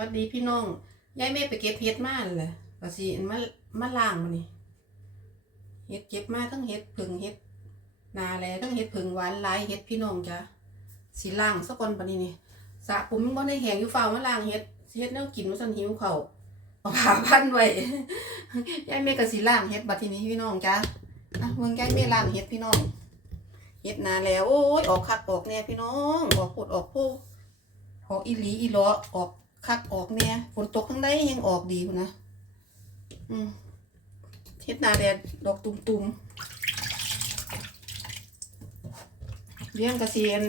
วัสดีพี่น้อง ยายแม่ไปเก็บเห็ดมาเลยก็สิมามาล้างมันนี่เห็ดเก็บมาทั้งเห็ดผึ่งเห็ดนาแล้วทั้งเห็ดผึ่งหวานลายเห็ดพี่น้องจ้ะสิล้างสักคนปานนี้นี่สระผมบ่ได้แหงอยู่ฝ้ามาล้างเห็ดเห็ดแนวกินว่าซั่นหิวข้าเอาผ้าพันไว้ยายแม่ก็สิล้างเห็ดบัดทีนี้พี่น้องจ้ะอะเมืองยายแม่ล้างเห็ดพี่น้องเห็ดนาแล้ว โอ้ยออกคักออกแน่พี่น้องออกปวดออกโพออกอีหลีอีหลอออก คักออกเนี่ยฝนตกข้างในยังออกดีนะอืมเฮ็ดนาแดดดอกตุ่มๆเลี้ยงกระเซียน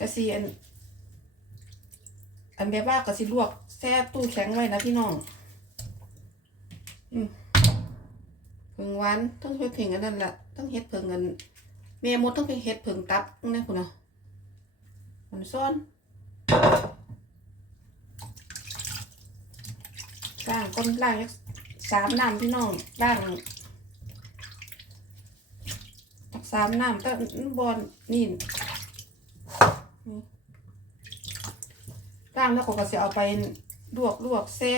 กระเซียนอันแบบว่ากระสิลวกแช่ตู้แข็งไว้นะพี่น้องอืมเพิ่งวานต้องเฮ็ดเพิ่งอันนั้นแหละต้องเฮ็ดเพิ่งอันแม่มดต้องไปเฮ็ดเพิ่งตับนะคุณนะมันซ่อน ล่างก้นล่างสามน้ำพี่น้องล่างสามน้ำแต่บอลนี่ล่างแล้วก็ก็จะเอาไปลวกลวกแซ่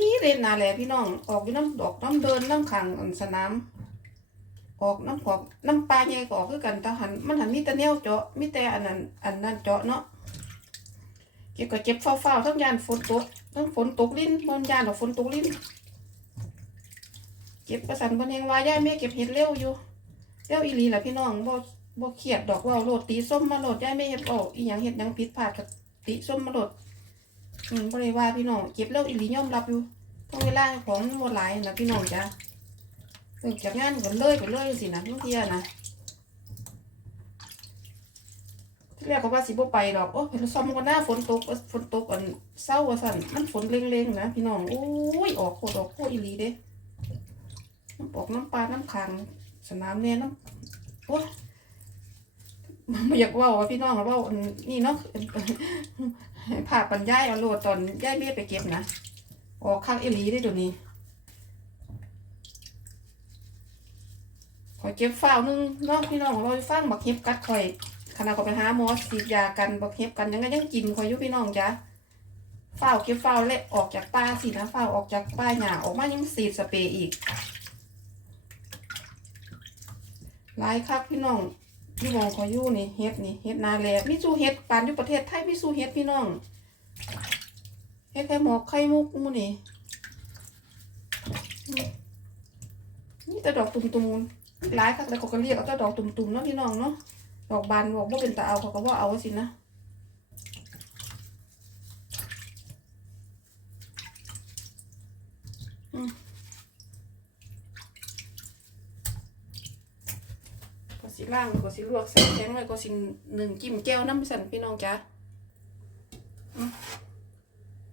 นี่เล่นนาแหละพี่น้อง ออกอยู่น้ำดอกน้ำเดินน้ำขังสนามออกน้ำขอบน้ำปลาใหญ่ก็ออกคือกันแต่หันมันหันมีแต่แนวเจาะมีแต่อันนั้นอันนั้นเจาะเนาะเก็บก็เจ็บเฝ้าๆทั้งยานฝนตก ทั้งฝนตกลิ้นบนยานหรอกฝนตกลิ้น เก็บกระสันบนแหงวาย่าแม่เก็บเห็ดเร็วอยู่เร็วอีหลีแหละพี่น้องบ่บ่เครียดดอกว่าโลดตีส้มมาโลดย่าแม่เฮ็ดออกอีหยังเฮ็ดยังผิดพลาดกับตีส้มมาโลดอืมบ่ได้ว่าพี่น้องเก็บเร็วอีหลียอมรับอยู่ต้องเวลาของมันบ่หลายนะพี่น้องจ้ะเออจากงานก็เลยไปเลยสินะบางทีนะ ที่แรกก็ว่าสิบ่ไปดอก โอ้ยซ่อมกันหน้าฝนตกฝนตกอันเศร้าว่าสั่นมันฝนเร่งๆนะพี่น้อง โอ้ย ออกโคตรออกโคตรอีหลีเด้น้ำปอกน้ำปลา น้ำขัง สนามเนี่ยน้ำโอ้ยไม่อยากว่าว่าพี่น้องเว่าอันนี่เนาะผ่าปัญญาเอาโลดตอนย่ายเบี้ยไปเก็บนะ ออกข้างเอลีได้เดี๋ยวนี้ ขอยเก็บฝ้าหนึงเนาะพี่น้องเราฟังบักเห็บกัดข่อย ขณะก็ไปหาหมอฉีดยากันบอกเฮ็บกันยังไงยังกินคอยอยู่พี่น้องจ้ะเฝ้าเก็บเฝ้าเละออกจากป่าสินะฝ้าออกจากป่าหญ้าออกมายังสีดสเปรย์อีกหลายคักพี่น้องที่มองคอยอยู่นี่เฮ็ดนี่เฮ็ดนาแลมิสูเฮ็ดปานอยู่ประเทศไทยมิสูเฮ็ดพี่น้องเฮ็ดไข่หมอกไข่มุกมูนี่นี่แต่ดอกตุ่มๆหลายคักแล้วเขาก็เรียกเอาแต่ดอกตุ่มๆเนาะพี่น้องเนาะ ดอกบานบอกว่าเป็นตาเอาเขาก็ว่าเอาสินะอืมก็สิล่างก็สิลวกใส่แข็งเลยก็สิหนึ่งจิ้มแก้วน้ำสันพี่น้องจ้ะอืม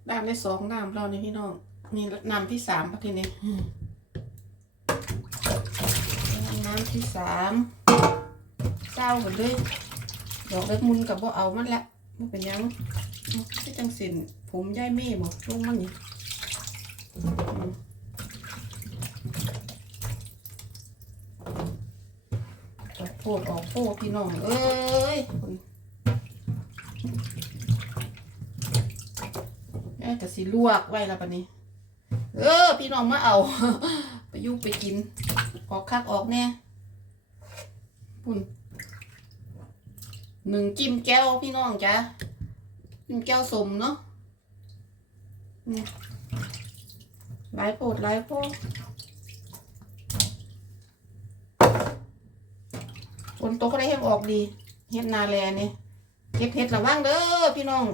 น้ำได้สองน้ำเราเนี่ยพี่น้องนี่น้ำที่สามปะทีนี้อืมน้ำที่สาม เศร้าเหมือนเลยดอกเล็กมุนกับบ่เอามันละมันเป็นยังที่จังสินผมย่ายเม่บ่ลงมันนี่อืมออกโพดออกโพดพี่น้อง เอ้ยแม่จะสิลวกไว้แล้วปะนี้ เออ พี่น้องมาเอา ไปยุบไปกิน ออกคักออกแน่พุ่น หนึ่งจิ้มแก้วพี่น้องจ้ะจิ้มแก้วสมเนาะอืมหลายโพดหลายโพดฝนตกก็ได้เห็ดออกดี เห็ดนาแลนี่เก็บเห็ดระวังเด้อพี่น้อง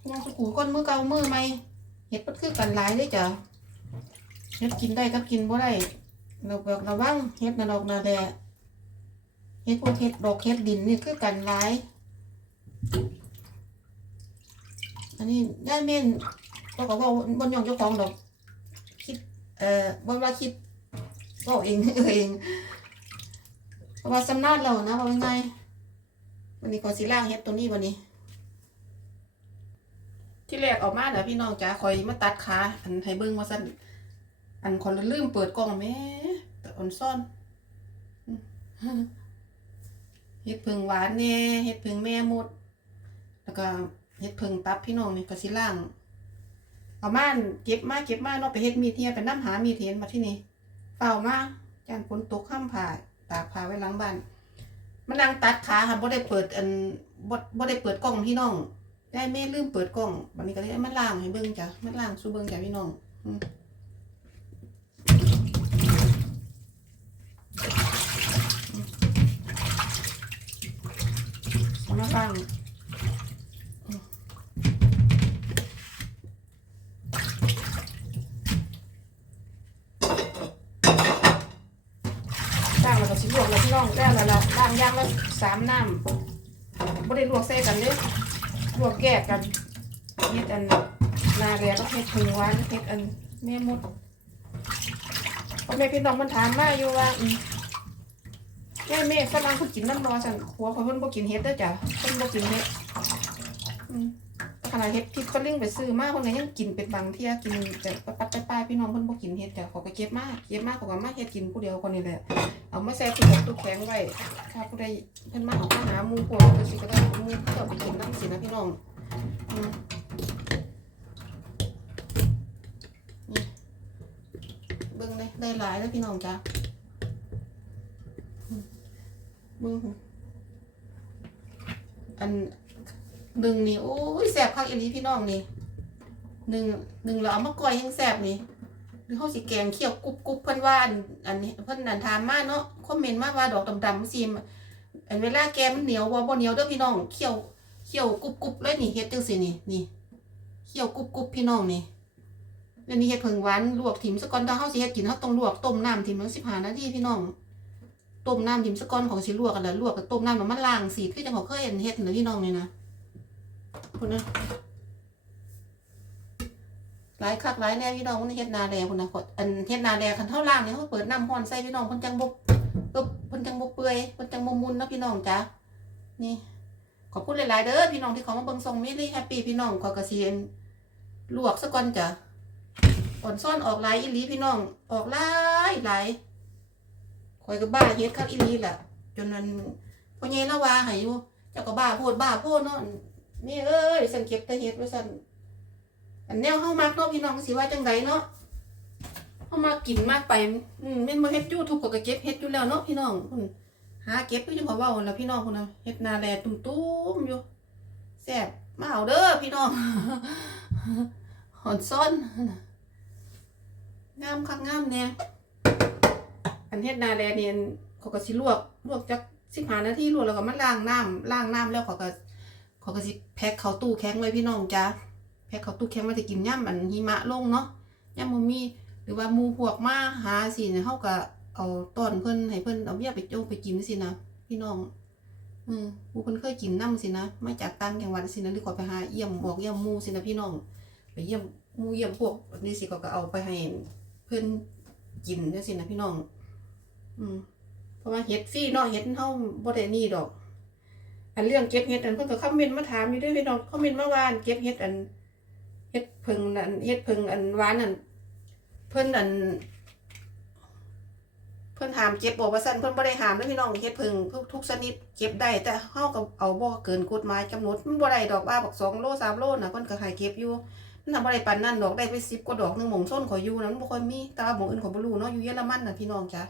พี่น้องสกูก้อนมือเก่ามือใหม่เห็ดมันคือกันหลายเลยจ้ะเห็ดกินได้กับกินบ่ได้เราแบบระวังเห็ดนาดอกนาแล เฮ็ดพวกเฮ็ดดอกเฮ็ดดินนี่คือกันหลาย อันนี้ย่าเม่นก็บอกว่าบนยองเจ้าของดอก คิด เอ่อบนว่าคิดก็เองเออเองเพราะว่าสำนาจเรานะว่าไงวันนี้ก็สิล่างเฮ็ดตัวนี้วันนี้ ที่แรกออกมาเดี๋ยพี่น้องจ๋าคอยมาตัดขาอันให้เบิ่งว่าซั่นอันคนลืมเปิดกล้องแหม่แต่อ่อนซ่อน เห็ดผึ่งหวานแน่เห็ดผึ่งแม่มด แล้วก็เฮ็ดเพิงตับพี่น้องนี่ก็สิล่าง เอาม่านเก็บมาเก็บมาเนาะไปเฮ็ดมีเฮียไปนํหามีดเห็นมาที่นี่เฝ้ามาจานฝนตกข้ามผ่าตากผ้าไว้หลังบ้านมันนั่งตัดขาค่ะบ่ได้เปิดอันบ่บ่ได้เปิดกล้องพี่น้อง ได้แม่ลืมเปิดกล้องบัดนี้ก็เลยเอามาล้างให้เบิ่งจ้ะมาล้างสู่เบิ่งจ้ะพี่น้องอืม เอามาล้างล้งแล้วก็สิลวกแล้วพี่น้องล้แล้วละล้างย่างและสามน้ำบ่ได้ลวกใส่กันเด้อลวกแยกกันเฮ็ดอันนาเรียก็เฮ็ดผึ่งวานเฮ็ดอันแม่มดพ่อแม่พี่น้องมันถามมาอยู่ว่า แม่แม่ฝรั่งเพิ่นกินน้ำรอสั่นหัวเขาเพิ่นบ่กินเฮ็ดเด้อจ้ะเพิ่นบ่กินเฮ็ดอืมขนาดเฮ็ดที่ฝรั่งไปซื้อมาเพิ่นก็ยังกินเป็นบางเที่ยกินแต่ปัดๆปลายๆพี่น้องเพิ่นบ่กินเฮ็ดจ้ะเขาก็เก็บมาเก็บมาเขาก็มาเฮ็ดกินผู้เดียวคนนี้แหละเอามาใส่ตู้ตู้แข็งไว้ถ้าผู้ใดเพิ่นมาเอามาหาหมูพวกก็สิก็ได้หมูเพื่อไปกินน้ำสินะพี่น้องอืมนี่เบิ่งเลยได้หลายแล้วพี่น้องจ้ะอืม เบิ่งอันหนึ่งนี่โอ้ยแสบคักอีหลีพี่น้องนี่หนึ่งหนึ่งเราเอามาก้อยยังแสบนี่หรือเขาสิแกงเคี่ยวกรุบกรุบเพิ่นว่าอันอันนี้เพิ่นนันถามมาเนาะคอมเมนต์มาว่าดอกดำๆซิมอันเวลาแกงมันเหนียวบ่บ่เหนียวเด้อพี่น้องเคี่ยวเคี่ยวกรุบกรุบเลยนี่เฮ็ดจังซี่นี่นี่เคี่ยวกรุบกรุบพี่น้องนี่อันนี้เฮ็ดเพิ่งหวานลวกถิ่มซะก่อนถ้าเฮาสิเฮ็ดกินเฮาต้องลวกต้มน้ำถิ่มมัน15นาทีพี่น้อง ต้มน้ำถิ่มซะก่อนของสิลวกกันแล้วลวกกับต้มน้ำแล้วมันล้างสีคือจังเขาเคยเห็นเฮ็ดนะพี่น้องเนี่ยนะพุ่นนะหลายคักหลายแน่พี่น้องมันเฮ็ดนาแลพุ่นนะออันเฮ็ดนาแลคันเท่าล่างเนี่ยเขาเปิดน้ำฮ้อนใส่พี่น้องเพิ่นจังบ่เออเพิ่นจังบ่เปื่อยเพิ่นจังบ่มุนนะพี่น้องจ้ะนี่ขอบคุณหลายๆเด้อพี่น้องที่เขามาเบิ่งส่งมิลี่แฮปปี้พี่น้องขอกระเซียนลวกซะก่อนจ้ะอ่อนซ่อนออกลายอีหลีพี่น้องออกลายหลาย ข่อยก็บ้าเฮ็ดคักอีหลีล่ะ จนนั้นพ่อใหญ่ละว่าให้อยู่เจ้าก็บ้าโพดบ้าโพดเนาะนี่เอ้ยสังเก็บแต่เฮ็ดว่าซั่นอันแนวเฮามักเนาะพี่น้องสิว่าจังไดเนาะเฮามากินมากไปอืมแม่นบ่เฮ็ดอยู่ทุกข์ก็เก็บเฮ็ดอยู่แล้วเนาะพี่น้องพุ่นหาเก็บอยู่จังเขาเว้าหั่นล่ะพี่น้องพุ่นน่ะเฮ็ดนาแลตุ้มๆอยู่แซ่บมาเอาเด้อพี่น้องหอนซ้อนงามคักงามแน่ อันเฮ็ดนาแลเนี่ยเขาก็สิลวกลวกจัก15นาทีลวกแล้วก็มาล้างน้ำล้างน้ำแล้วเขาก็เขาก็สิแพ็คเข้าตู้แข็งไว้พี่น้องจ้าแพ็คเขาตู้แข็งมาจะกินย่ำอันหิมะลงเนาะย่ำมมีหรือว่ามูพวกมาหาสิเนี่ยเขาก็เอาต้อนเพิ่นให้เพิ่นเอาเบี้ยไปโจงไปกินสินะพี่น้อง อืมหมูเพิ่นเคยกินน้ำสินะมาจากต่างจังหวัดสินะหรือขอไปหาเยี่ยมบอกเยี่ยมมูสินะพี่น้องไปเยี่ยมมูเยี่ยมพวกนี่สิก็ก็เอาไปให้เพิ่นกินนี่สินะพี่น้อง อืมเพราะว่าเฮ็ดฟรีเนาะเฮ็ดเฮาบ่ได้นี่ดอก อันเรื่องเก็บเฮ็ดอันเพิ่นก็คอมเมนต์มาถามอยู่ด้วยพี่น้องคอมเมนต์มาว่าอันเก็บเฮ็ดอันเฮ็ดเพิงอันเฮ็ดเพิงอันหวานอันเพิ่นอัน เพิ่นหามเก็บบอกว่าซั่นเพิ่นบ่ได้หามเด้อพี่น้องเฮ็ดเพิงทุกทุกชนิดเก็บได้ แต่เฮาก็เอาบ่เกินกฎหมายกำหนดมันบ่ได้ดอกว่าบัก2โล3โลน่ะเพิ่นก็ให้เก็บอยู่มันทำบ่ได้ปานนั้นดอกได้ไป10กว่าดอกหนึงหม่องส้นขอยอยู่นะมันบ่ค่อยมีแต่ว่าหม่องอื่นขอยบ่รู้เนาะอยู่เยอรมันน่ะพี่น้องจ้ะ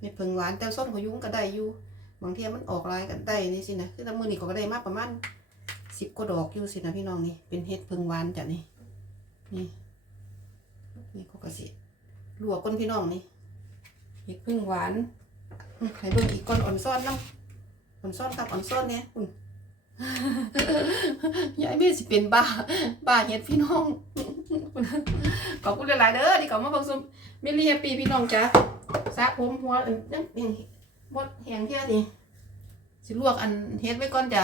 เฮ็ดเพิงหวานแต่ส้นขอยอยู่มันก็ได้อยู่บางเทียมันออกลายก็ได้นี่สินะคือแต่มื้อนี้ก็ได้มากประมาณ10กว่าดอกอยู่สินะพี่น้องนี่เป็นเฮ็ดเพิงหวานจ้ะนี่นี่นี่เขาก็สิลวกก้นพี่น้องนี่เห็ดพึ่งหวานให้เบิ่งอีกก้อนอ่อนซ่อนน้ำอ่อนซ่อนครับอ่อนซ่อนเนี่ยคุณยายเบี้ยสิเป็นบ้าบ้าเห็ดพี่น้องขอบคุณหลายๆเด้อที่เขามาฟังซุมเมลี่แฮปปี้พี่น้องจ้ะ ระผมหัวอันนั่นเองบดแหงเที่ยดิสิลวกอันเฮ็ดไว้ก่อนจ้ะ